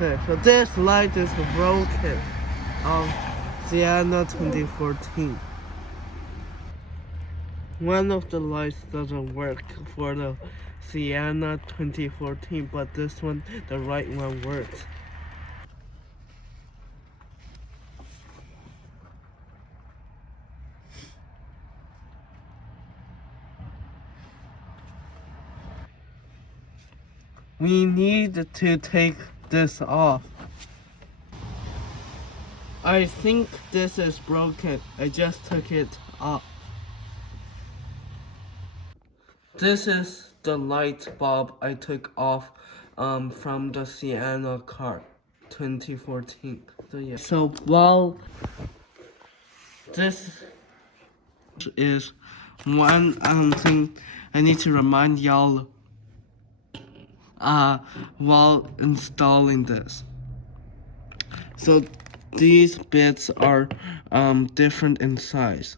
Okay, so this light is broken of Sienna 2014. One of the lights doesn't work for the Sienna 2014, but this one, the right one, works. We need to take this off. I think this is broken. I just took it off. This is the light bulb I took off from the Sienna car 2014. So yeah. So while this is one thing I need to remind y'all while installing this. So these bits are different in size,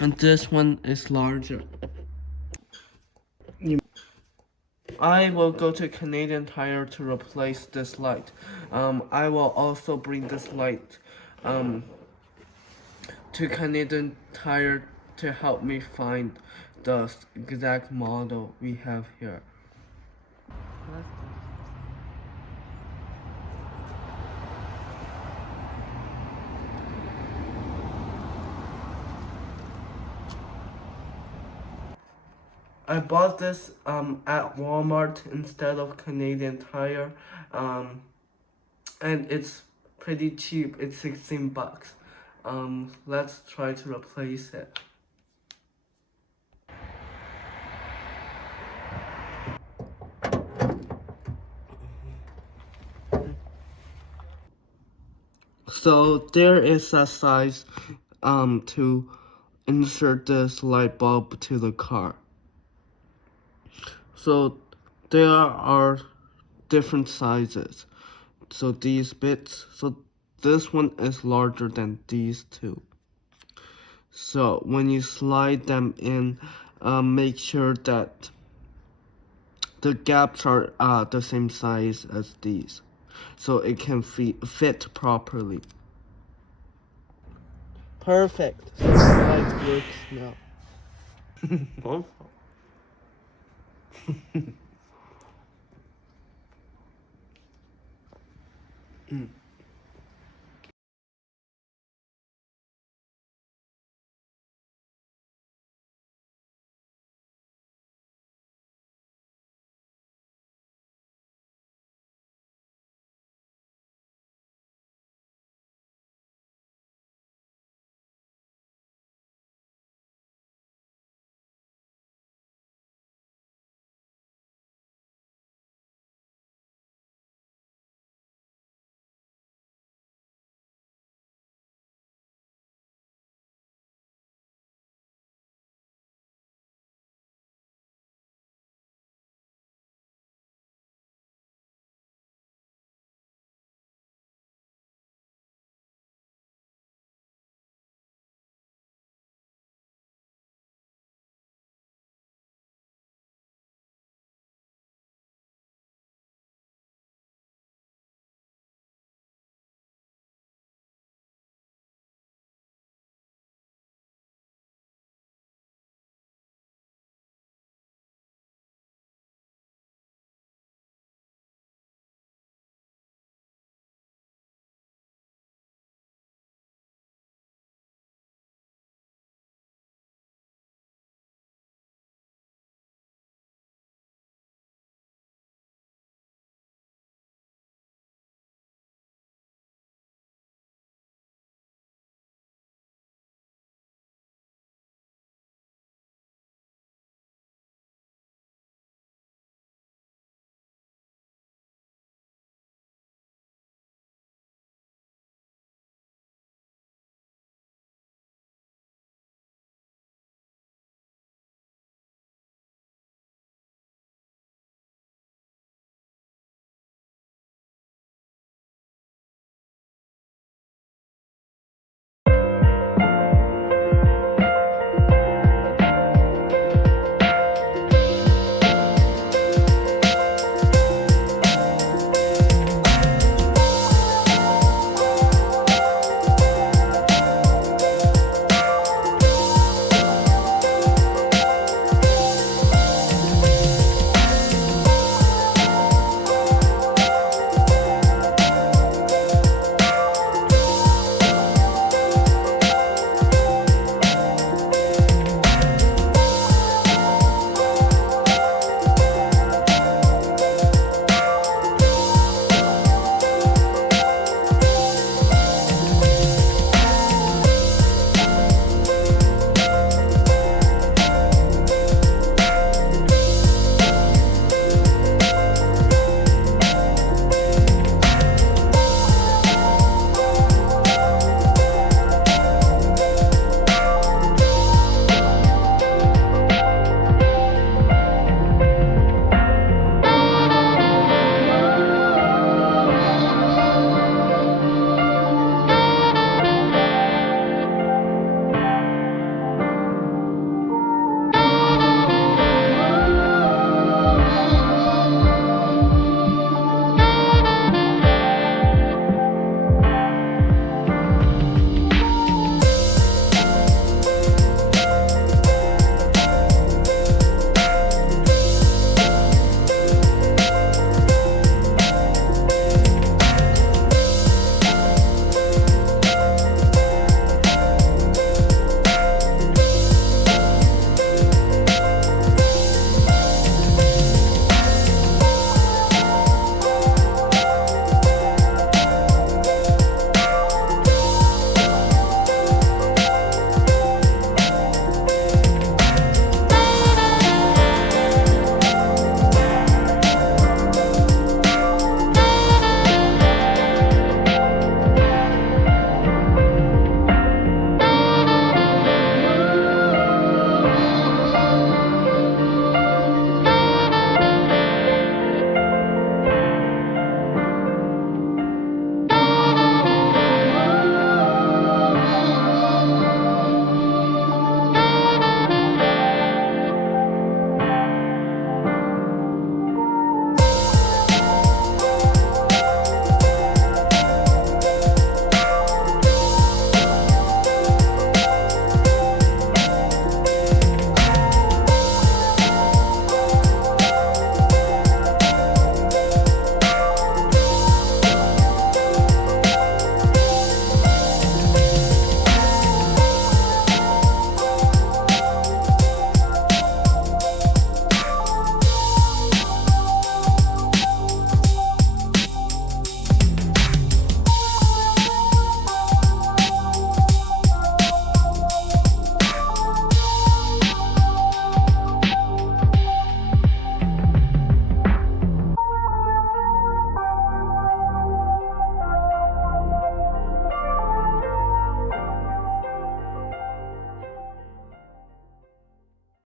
and this one is larger. I will go to Canadian Tire to replace this light. I will also bring this light to Canadian Tire to help me find the exact model we have here. I bought this at Walmart instead of Canadian Tire, and it's pretty cheap. It's 16 bucks. Let's try to replace it. So there is a size to insert this light bulb to the car. So there are different sizes. So these bits, so this one is larger than these two. So when you slide them in, make sure that the gaps are the same size as these, so it can fit properly. Perfect. So the light works now.